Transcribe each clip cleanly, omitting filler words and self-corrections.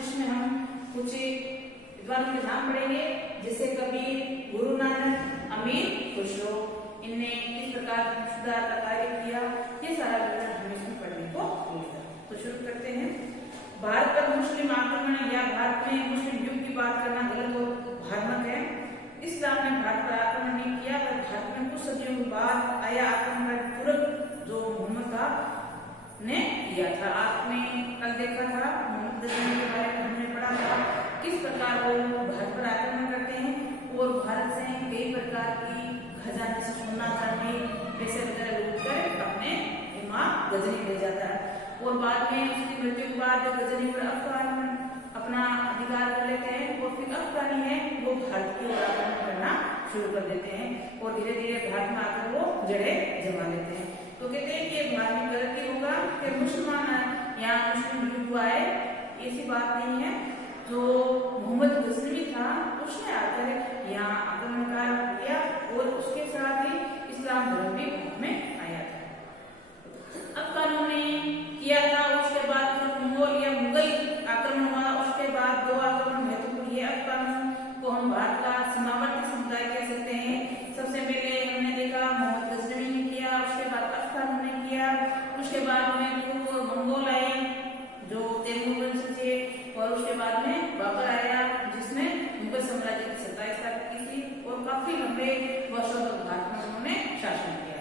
जिसमें हम कुछ विद्वानों के नाम पढ़ेंगे, जैसे कबीर, गुरु नानक, अमीर खुसरो, इनने किस प्रकार सुधार का कार्य किया, ये सारा विवरण हमें इसमें पढ़ने को मिलेगा। तो शुरू करते हैं। भारत पर मुस्लिम आक्रमण या भारत में मुस्लिम युग की बात करना गलत और भ्रामक है। इस्लाम ने भारत पर आक्रमण नहीं किया, पर भारत में कुछ सदियों के बाद आया आक्रमण तुरंत जो मोहम्मद था ने किया था। आपने कल देखा था मोहम्मद गजनी के बारे में हमने पढ़ा था किस प्रकार वो भारत पर आक्रमण करते हैं और भारत से कई प्रकार की खजाने से सोना चांदी पैसे वगैरह लूट कर अपने इमाम गजनी ले जाता है और बाद में उसकी मृत्यु के बाद गजनी पर अफगान अपना अधिकार कर लेते हैं और फिर अफगानी है वो भारत की ओर आक्रमण करना शुरू कर देते हैं और धीरे धीरे भारत में आकर वो जड़ें जमा लेते हैं। तो कहते हैं कि ये धार्मिक गलती होगा कि मुसलमान यहाँ मुस्लिम युग आए, ऐसी बात नहीं है। जो मोहम्मद गजनवी था उसने आकर यहाँ आक्रमणकार किया और उसके साथ ही इस्लाम धर्म भी भारत में आया था। अफगानों ने किया था, उसके बाद मंगोल या मुगल आक्रमण हुआ, उसके बाद दो आक्रमण महत्वपूर्ण है। अफगानों को हम भारत का सीमावर्ती समुदाय कह सकते हैं। सबसे पहले हमने देखा मोहम्मद गजनवी ने किया, उसके बाद अफगानों ने किया, उसके बाद में मंगोल आए जो तैमूर वंश थे और उसके बाद में बाबर आया जिसने मुगल साम्राज्य की सत्ता स्थापित की थी और काफी लंबे वर्षों तक भारत में उन्होंने शासन किया।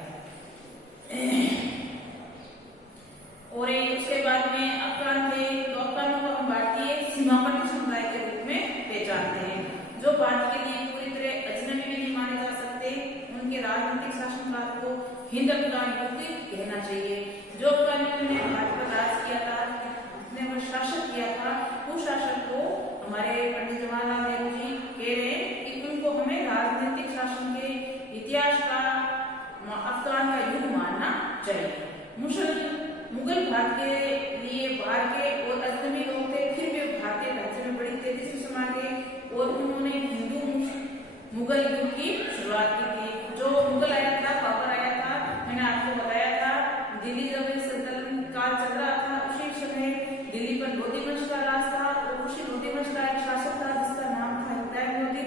और उसके बाद में अफगान थे, तो अफगानों को हम भारतीय सीमावर्ती समुदाय के रूप में पहचानते हैं, जो भारत के लिए पूरी तरह अजनबी नहीं माने जा सकते। उनके राजनीतिक शासनकाल को हिंद अफगान युग कहना चाहिए। जो अफगानियों ने भारत पर राज किया था, जिसने वह शासन किया था, उस शासन को हमारे पंडित जवाहरलाल नेहरू जी कह रहे हैं कि उनको हमें राजनीतिक शासन के इतिहास का अफगान का युग मानना चाहिए। मुगल भारत के लिए बाहर के और अजनबी लोग थे, फिर भी भारतीय ढांचे में बड़ी तेजी से समा गए और उन्होंने हिंदू मुगल युग की शुरुआत की थी। जो मुगल आया था, बाबर आया था, मैंने आपको बताया था दिल्ली जब सल्तनत काल चल रहा था, उसी समय दिल्ली पर लोधी वंश का राज था और उसी लोधी वंश का एक शासक था जिसका नाम था इब्राहिम लोधी।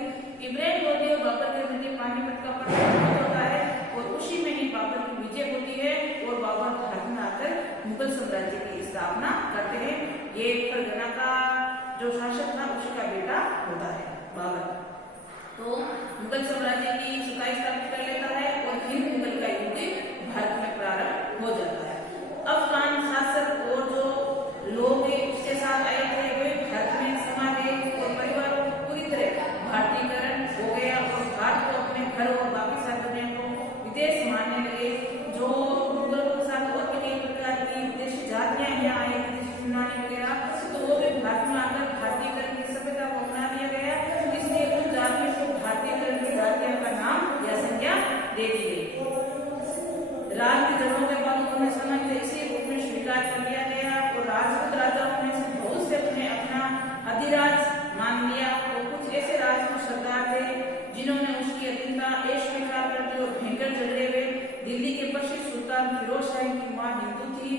इब्राहिम लोधी और बाबर के मध्य पानीपत का पड़ाव होता है और उसी में ही बाबर की विजय होती है और बाबर भारत में आकर मुगल साम्राज्य की स्थापना करते हैं। ये फरगना का जो शासक था उसका बेटा होता है बाबर। तो मुगल साम्राज्य की सत्ता स्थापित कर लेता है और फिर मुगल का युग भारत में प्रारंभ हो जाता है। अफगान शासक और जो लोग उसके साथ आए थे वे भारत में समा गए और परिवारों को पूरी तरह भारतीयकरण हो गया और भारत को अपने घर और बाकी सारी दुनिया को विदेश मानने लगे। जो मुगलों के साथ और भी कई प्रकार की विदेशी जातियां यहाँ आई, विदेशी यूनानी वगैरह, तो वो भी भारत में आकर भारतीयकरण की सभ्यता को अपना लिया गया, इसलिए उन जातियों को भारतीयकरण की जातियों का नाम या संज्ञा दे दी गई। राज की जड़ों के बाद उन्हें समझ इसी रूप में स्वीकार कर लिया गया और राजपूत राजाओं में से बहुत से उन्हें अपना अधिराज मान लिया और कुछ ऐसे राजपूत सरदार थे जिन्होंने उसकी अधीनता अस्वीकार करते और भयंकर झगड़े हुए। दिल्ली के प्रसिद्ध सुल्तान फिरोज शाह की मां हिंदू थी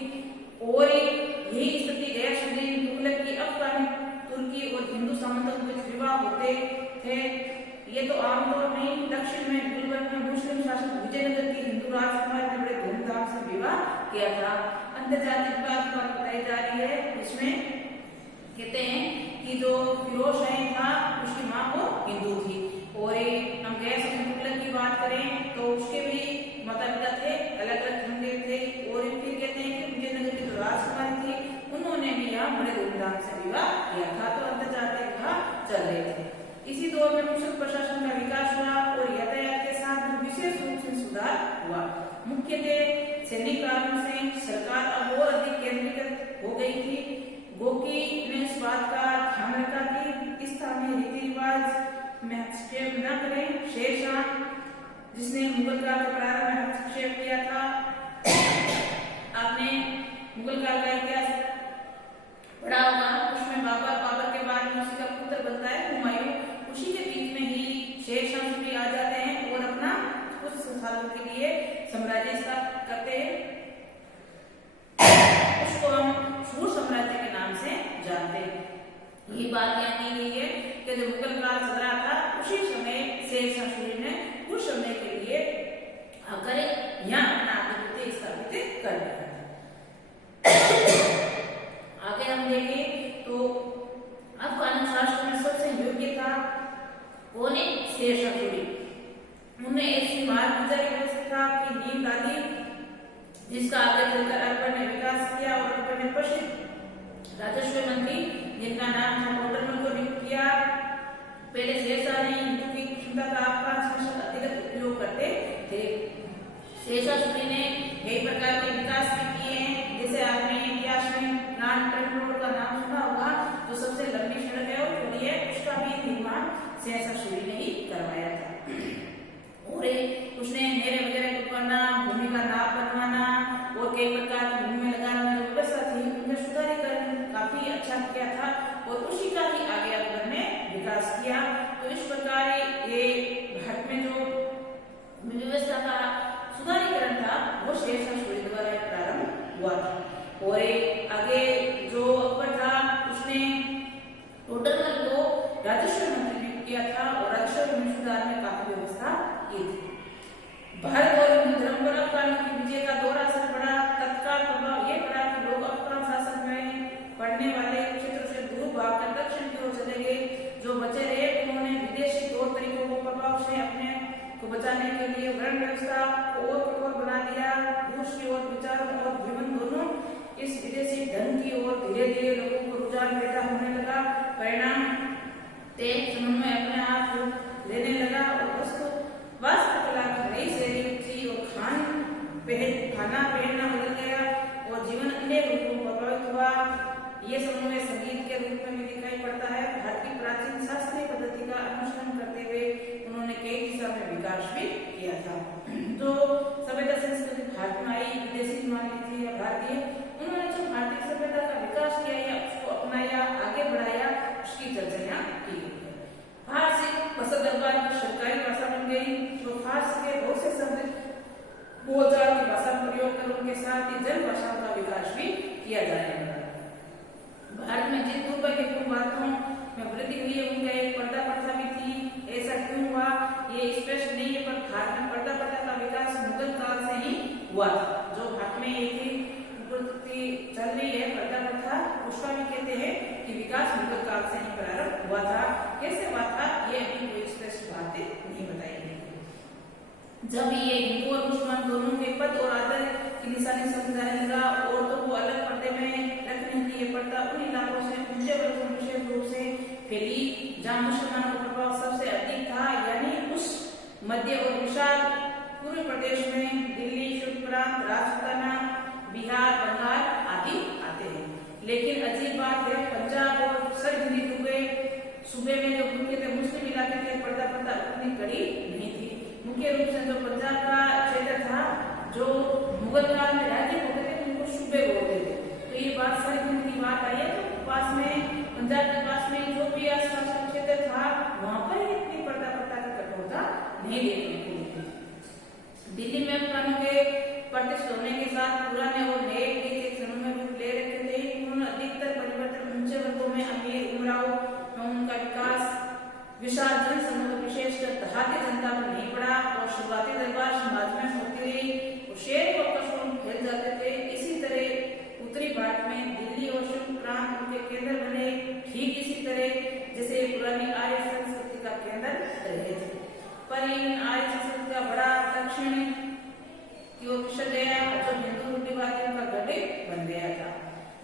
और यही स्थिति गैर-मुस्लिम तुगलक की अफगानी, तुर्की और हिंदू सामंतों के बीच विवाह होते थे। ये तो आमतौर में दक्षिण में गुलबर्ग में मुस्लिम शासक विजयनगर की हिंदू राजकुमार ने बड़े धूमधाम से विवाह किया था। अंतर्जातीय बात बताई जा रही है, इसमें कहते हैं कि जो फिरोज शाह था उसकी माँ वो हिंदू थी और हम गैर-मुस्लिम तुगलक की बात करें तो उसके भी माता पिता थे, अलग अलग धर्म के थे और फिर कहते हैं कि विजयनगर की जो राजकुमारी थी उन्होंने भी यहाँ बड़े धूमधाम से विवाह किया था। तो अंतर्जातीय विवाह चल रहे थे। इसी दौर में मुसल प्रशासन का विकास हुआ और यातायात के साथ विशेष रूप से सुधार हुआ। मुख्यतः सैनिक कारणों से सरकार अब और अधिक केंद्रीकृत हो गई थी। गोकी ने इस बात का ध्यान रखा कि स्थानीय रीति रिवाज में हस्तक्षेप न करें। शेरशाह जिसने मुगल काल के प्रारंभ में हस्तक्षेप किया था, आपने मुगल काल का इतिहास पढ़ा होगा, उसमें बाबर के बाद में उसका पुत्र बनता है हुमायूं। उसी के बीच में ही शेरशाह सूरी आ जाते हैं और अपना कुछ सालों के लिए साम्राज्य स्थापित करते हैं। उसको हम सूर साम्राज्य के नाम से जानते हैं। ये बात यहाँ की गई है कि जो मुगल काल चल रहा था उसी समय शेरशाह सूरी ने कुछ समय के लिए आकर यहाँ अपना आधिपत्य स्थापित कर दिया। आगे हम देखें तो अफगान शास्त्र में सबसे योग्य था कौन है? शेरशाह सूरी। उन्हें ऐसी मार्गदर्शक व्यवस्था की नींव डाली जिसका आगे चलकर अकबर ने विकास किया और अकबर ने प्रसिद्ध राजस्व मंत्री जिनका नाम था टोडरमल को नियुक्त किया। पहले शेरशाह ने हिंदू की क्षमता का अफगान शासन अधिक उपयोग करते थे। शेरशाह सूरी ने कई प्रकार के विकास भी किए हैं, जैसे आपने इतिहास में ग्रांड ट्रंक रोड का नाम सुना होगा, जो सबसे लंबी सड़क है और थोड़ी है, उसका भी निर्माण शेरशाह सूरी ने ही करवाया था। और उसने नेरे वगैरह बनवाना, भूमि का नाप बनवाना और कई प्रकार की भूमि में लगाने की व्यवस्था थी, उनका सुधारीकरण काफी अच्छा किया था और उसी का ही आगे अकबर ने विकास किया। तो इस प्रकार ये भारत में जो व्यवस्था का सुधारीकरण था वो शेरशाह सूरी द्वारा प्रारंभ हुआ था। और आगे जो अकबर था उसने टोडरमल को राजस्व मंत्री नियुक्त किया था और राजस्व में सुधार में काफी व्यवस्था की थी। भारत और हिंदू धर्म पर अफगानों की विजय का दोहरा असर पड़ा। तत्काल प्रभाव यह पड़ा कि लोग अफगान शासन में पड़ने वाले क्षेत्रों से दूर भागकर दक्षिण की ओर चले गए। जो बचे रहे उन्होंने विदेशी तौर तरीकों को प्रभाव से अपने को बचाने के लिए वर्ण व्यवस्था को और कठोर बना दिया। दूसरी ओर विचारों और जीवन दोनों इस विदेशी ढंग की ओर धीरे धीरे लोगों को रुझान पैदा होने लगा। परिणाम तेज समन्वय अपने आप लेने लगा और वास्तुकला की नई शैली थी और खाना पहनना बदल गया और जीवन अनेक रूपों में प्रभावित हुआ। ये समन्वय संगीत के रूप में भी दिखाई पड़ता है। भारत की प्राचीन शास्त्रीय पद्धति का अनुसरण करते हुए उन्होंने कई दिशा में विकास भी किया था। जो सभ्यता संस्कृति भारत में आई, विदेशी मान ली थी या भारतीय, उन्होंने जो भारतीय सभ्यता का विकास किया या उसको अपनाया, आगे बढ़ाया, उसकी चर्चा यहाँ की गई है। फारसी बसत दरबार की सरकारी भाषा बन गई। तो फारसी के बहुत से शब्द बोलचाल की भाषा प्रयोग कर उनके साथ ही जन भाषाओं का विकास भी किया जाने लगा। भारत में जिन पूर्व के बातों में वृद्धि हुई है उनका एक पर्दा प्रथा भी थी। ऐसा क्यों हुआ ये स्पष्ट नहीं है, पर भारत में पर्दा प्रथा का विकास मुगल काल से ही हुआ था। जो भारत में एक चल रही है पर्दा प्रथा, उसका भी कहते हैं कि विकास मुगल काल से ही प्रारंभ हुआ था। कैसे हुआ था ये अभी कोई स्पष्ट बातें नहीं बताई गई। जब ये हिंदू और मुसलमान दोनों के पद और आदर की निशानी समझाने लगा, औरतों को अलग पर्दे में रखने की ये पर्दा उन इलाकों से ऊंचे वर्गों में विशेष रूप से फैली जहाँ मुसलमानों का प्रभाव सबसे अधिक था, यानी उस मध्य और विशाल पूर्वी प्रदेश में दिल्ली, शुद्ध प्रांत, राजस्थान, बिहार, बंगाल आदि आते हैं। लेकिन अजीब बात है, पंजाब और सरहिंदी सूबे में जो मुख्य थे मुस्लिम इलाके के पर्दा प्रथा उतनी कड़ी नहीं थी। मुख्य रूप से जो पंजाब का क्षेत्र था, जो मुगल काल में राज्य होते थे उनको सूबे बोलते थे। तो ये बात सरहिंद की बात आई है। तो पास में पंजाब के पास में जो भी आसपास का क्षेत्र था वहां पर इतनी पर्दा प्रथा की कठोरता नहीं देखने को मिली। दिल्ली में अफगानों के प्रतिष्ठित होने के साथ पुराने और नए एक समन्वय रूप ले रखे थे। उन्होंने अधिकतर परिवर्तन ऊंचे वर्गों में, अमीर उमराव में उनका विकास विशाल जन समूह विशेषकर देहाती जनता पर नहीं पड़ा और शुरुआती दरबार समाज में होती रही और शहर और कस्बों में फैल जाते थे। इसी तरह उत्तरी भारत में दिल्ली और शुद्ध प्रांत उनके केंद्र बने, ठीक इसी तरह जैसे पुरानी आर्य संस्कृति का केंद्र रहे थे। पर इन आर्य संस्कृति का बड़ा दक्षिण की ओर पिछड़ गया और जो हिंदू रूढ़िवादियों का गढ़ बन गया था।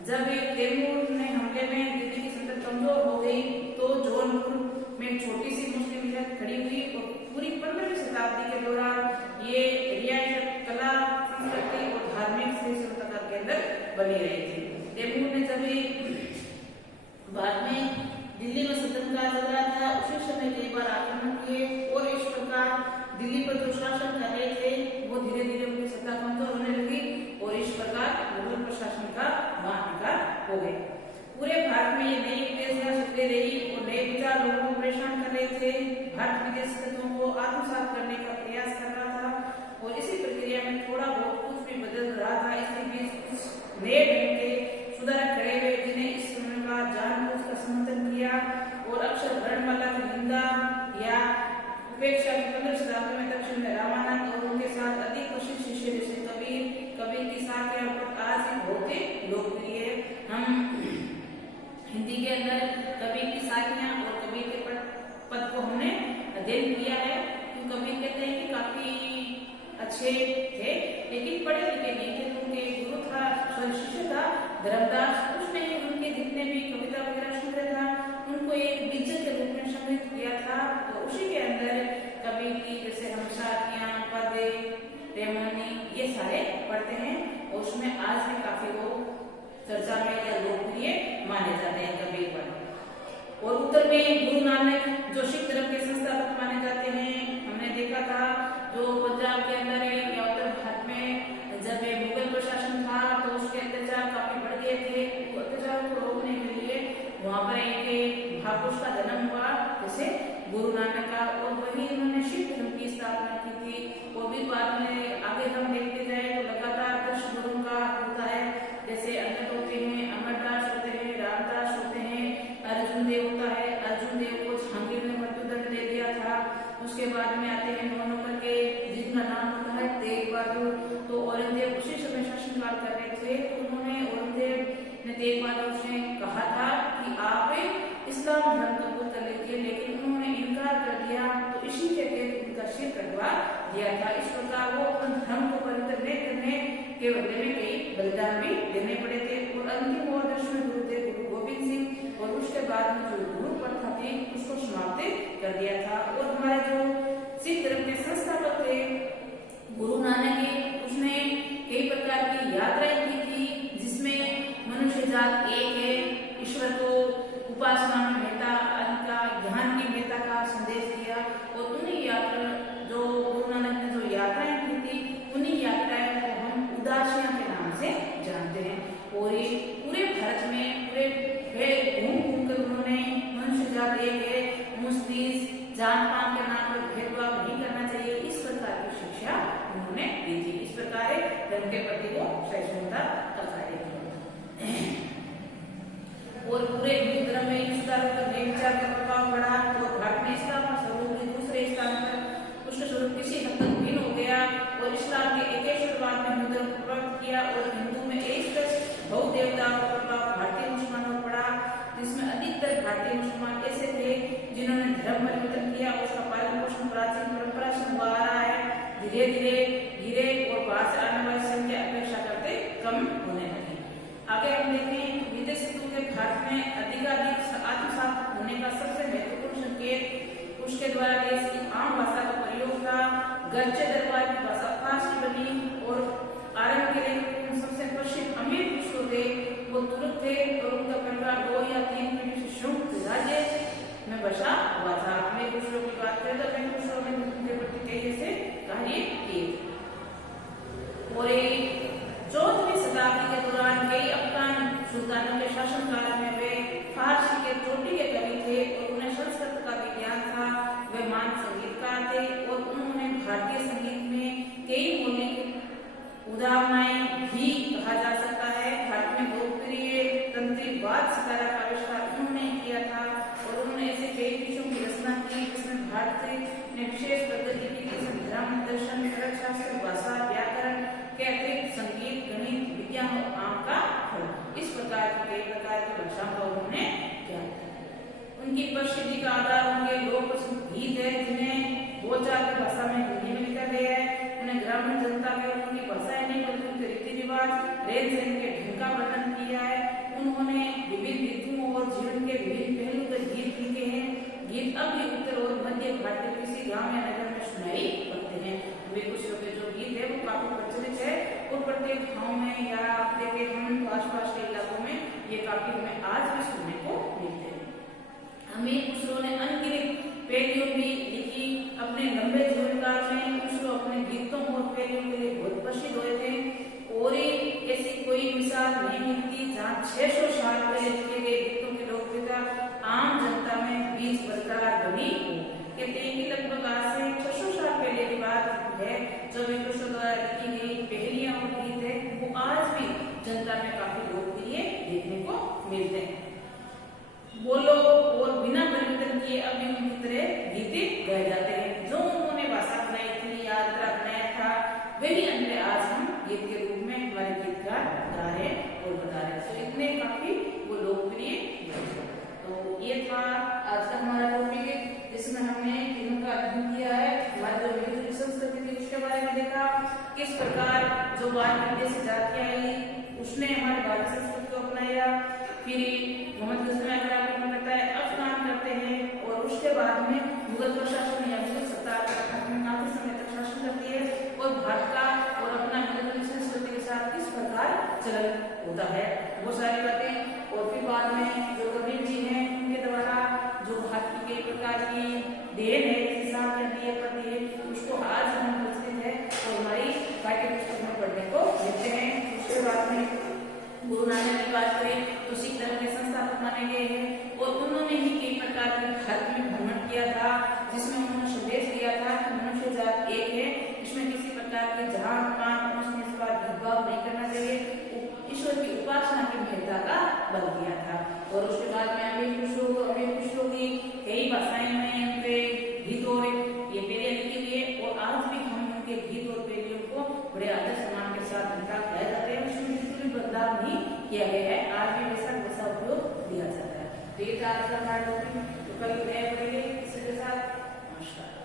जब तैमूर ने हमले में दिल्ली की सल्तनत कमजोर हो गई तो जौनपुर में छोटी सी मुस्लिम मिलत खड़ी हुई और पूरी 15वीं शताब्दी के दौरान ये रियासत कला, संस्कृति और धार्मिक सहिष्णुता का केंद्र बनी रही थी। तैमूर ने जब बाद में दिल्ली में सल्तनत का चल रहा था उसी समय कई बार आक्रमण किए और इस प्रकार दिल्ली पर जो शासन कर रहे थे वो धीरे धीरे उनकी सत्ता कमजोर होने लगी और इस प्रकार मुगल प्रशासन का महाविकार हो गया। पूरे भारत में ये नई विदेशियां चलती रही और नए विचार लोगों को परेशान कर रहे थे। भारत विदेशी तत्वों को आत्मसात करने का प्रयास कर रहा था और इसी प्रक्रिया में थोड़ा बहुत कुछ भी बदल रहा था। इसके बीच कुछ नए ढंग के सुधारक खड़े हुए जिन्हें इस समय का जानबूझकर समर्थन किया में रामानंद और उनके साथ अधिक प्रसिद्ध शिष्य जैसे कबीर, कबीर की साखियां आज भी बहुत ही लोकप्रिय है। हम हिंदी के अंदर कबीर की साखियां और कबीर के पद को हमने अध्ययन किया है। तो कबीर कहते हैं कि काफी अच्छे थे लेकिन पढ़े लिखे नहीं थे। तो उनके गुरु था, शिष्य था धर्मदास, उसने उनके जितने भी कविता वगैरह संग्रह था उनको एक बीज के रूप में संग्रहित किया था। तो उसी के अंदर कबीर की जैसे हम साखियां, पद, रेमनी ये सारे पढ़ते हैं और उसमें आज भी काफी लोग चर्चा में या लोकप्रिय माने जाते हैं कबीर पर। और उत्तर में गुरु नानक जो सिख धर्म के संस्थापक माने जाते हैं। हमने देखा था जो पंजाब के अंदर या उत्तर भारत में जब मुगल प्रशासन था तो उसके अत्याचार काफी बढ़ गए थे। तो अत्याचार को रोकने के लिए वहां पर एक महापुरुष का जन्म हुआ जैसे गुरु नानक का, और वही उन्होंने सिख धर्म की स्थापना की थी। और भी बाद में आगे हम देखते जाए तो लगातार 10 गुरुओं का होता है, जैसे अंगद होते हैं, अमरदास होते हैं, रामदास होते हैं, अर्जुन देव होता है। अर्जुन देव को जहांगीर ने मृत्युदंड दे दिया था। उसके बाद में आते हैं नौनोकर के जिनका नाम होता है तेग बहादुर। तो औरंगजेब उसी समय शासनकाल कर रहे थे। तो उन्होंने औरंगजेब ने तेग बहादुर से कहा था कि आप इस्लाम धर्म कबूल कर लीजिए, लेकिन उन्होंने इनकार कर दिया। तो इसी के तहत उनका सिर कटवा दिया था। इस प्रकार वो अपने धर्म को पवित्र न करने के बदले में कई बलिदान भी देने पड़े थे। और अंतिम और 10वें गुरु थे गुरु गोविंद सिंह, और उसके बाद में जो गुरु प्रथा थी उसको समाप्त कर दिया था। और हमारे जो सिख धर्म के संस्थापक थे गुरु नानक जी, उसने कई प्रकार की यात्राएं की थी जिसमें मनुष्य जात एक है, ईश्वर को उपासना में महत्ता का, ज्ञान की महत्ता का संदेश दिया। और उन्हीं यात्रा जो गुरु नानक ने जो यात्राएं की थी उन्हीं यात्राएं को हम उदासियां के नाम से जानते हैं। और ये पूरे भारत में पूरे घूम कर उन्होंने मनुष्य जात एक है, मुस्लिम जात पात के नाम पर भेदभाव नहीं करना चाहिए, इस प्रकार की शिक्षा उन्होंने दी थी। इस प्रकार धर्म के प्रति वो सहिष्णुता का कार्य किया। और पूरे हिंदू धर्म में इन सुधारों पर विचार का प्रभाव पड़ा। तो भारत में इस्लाम का स्वरूप दूसरे स्थान पर उसका स्वरूप किसी हद तक भिन्न हो गया। और इस्लाम के एकेश्वरवाद में हिंदू धर्म को प्रभावित किया। और हिंदू में एक बहु देवताओं का प्रभाव भारतीय मुसलमानों पर पड़ा, जिसमें अधिकतर भारतीय मुसलमान ऐसे थे जिन्होंने धर्म परिवर्तन किया। उसका पालन पोषण प्राचीन परंपरा से हुआ आ रहा है। धीरे धीरे और बाहर से आने वाली संख्या अपेक्षा करते कम होने लगी। आगे हम देखें विदेशी के भारत में अधिकाधिक आत्मसात होने का सबसे महत्वपूर्ण संकेत उसके द्वारा देश की आम भाषा का प्रयोग था। गरचे दरबार की भाषा फारसी बनी। और आरंभ के लिए सबसे प्रसिद्ध अमीर पुरुष थे वो तुर्क थे। और उनका परिवार 2 या 3 पीढ़ी से संयुक्त राज्य में बसा हुआ था। अमीर पुरुषों की बात करें तो अमीर पुरुषों ने उनके प्रति तेजी से कार्य किए। और 14वीं शताब्दी के दौरान कई अफगान सुल्तानों के शासनकाल में वे फारसी के चोटी के कवि थे और उन्हें संस्कृत का भी ज्ञान था। वे महान संगीतकार थे और उन्होंने भारतीय संगीत में कई मौलिक उदाहरणाएं भी कहा जा सकता है। भारत में लोकप्रिय तंत्री वाद्य सितारा का आविष्कार उन्होंने किया था। और उन्होंने ऐसे कई विषयों की रचना की जिसमें भारत ने विशेष प्रगति की, जैसे धर्म, दर्शन, शास्त्र, भाषा, व्याकरण के अतिरिक्त संगीत, गणित, विज्ञान और आम का फल, इस प्रकार की कई प्रकार की भाषाओं का उन्होंने किया। उनकी प्रसिद्धि का आधार उनके लोक प्रसिद्ध गीत है जिन्हें बोलचाल की भाषा में हिंदी में लिखा गया है। उन्हें ग्रामीण जनता के उनकी भाषाएं नहीं बल्कि उनके रीति रिवाज, रहन सहन के ढंग का वर्णन किया है। उन्होंने विभिन्न ऋतुओं और जीवन के विभिन्न पहलू के गीत लिखे हैं। गीत अब भी उत्तर और मध्य भारत के किसी गांव या नगर में सुनाई पड़ते हैं। वे कुछ के जो गीत है वो काफी प्रचलित है और प्रत्येक गाँव में या आपके हम आसपास के इलाकों में ये काफी हमें आज भी सुनने को मिलते हैं। अमीर खुसरो ने अनगिनत पहलियों भी लिखी। अपने लंबे जीवन काल में खुसरो अपने गीतों और पहलियों के लिए बहुत प्रसिद्ध हुए थे। और ऐसी कोई मिसाल नहीं मिलती जहाँ 600 साल पहले लिखे गए गीतों की लोकप्रियता आम जनता में बीच बरकरार बनी हो। कहते हैं कि लगभग आज से 600 साल पहले की बात है जब खुसरो द्वारा लिखी गई पहलियां और गीत है वो आज भी जनता में काफी लोकप्रिय देखने को मिलते हैं। बोलो और बिना परिवर्तन किए अभी उनकी तरह गीत गाए जाते हैं। जो उन्होंने भाषा बनाई थी या काफी वो लोकप्रिय है। तो ये था आज का हमारा टॉपिक, जिसमें हमने तीनों का अध्ययन किया है। हमारी जो विविध संस्कृति थी उसके बारे में देखा, किस प्रकार जो बाहर विदेशी जातियां आई उसने हमारे भारतीय संस्कृति को अपनाया। फिर मोहम्मद गजनवी अगर आपको पता है अफगान करते हैं, और उसके बाद में मुगल प्रशासन या मुगल सत्ता काफी समय तक शासन करती है, और भारत का और अपना हिंदू संस्कृति के साथ किस प्रकार चलन होता है, वो सारी बातें। और फिर बाद में जो कबीर जी हैं उनके द्वारा जो भारत की कई प्रकार की देन है, हिसाब या दिए पढ़ती है, उसको आज हम प्रचलित है और हमारी पाठ्य पुस्तक में पढ़ने को मिलते हैं। उसके बाद में गुरु नानक की बात करें तो सिख धर्म के संस्थापक माने गए हैं, और उन्होंने ही कई प्रकार के भारत में भ्रमण किया था, जिसमें उन्होंने संदेश दिया था कि मनुष्य जात एक है, इसमें किसी प्रकार के जहां पान उसमें इस बार भेदभाव नहीं करना चाहिए, ईश्वर की उपासना की महत्ता का बल दिया था। और उसके बाद में अमीर खुशरो की कई भाषाएं में उनके गीत और ये पेरियां लिखी हुई है, और आज भी हम उनके गीत और पेरियों को बड़े आदर सम्मान के साथ उनका गाया जाता है। उसमें बिल्कुल भी बदलाव नहीं किया गया है, आज भी वैसा उपयोग दिया जाता है। तो ये था आज का हमारा टॉपिक, तो कल नए पढ़ेंगे इसी के साथ। नमस्कार।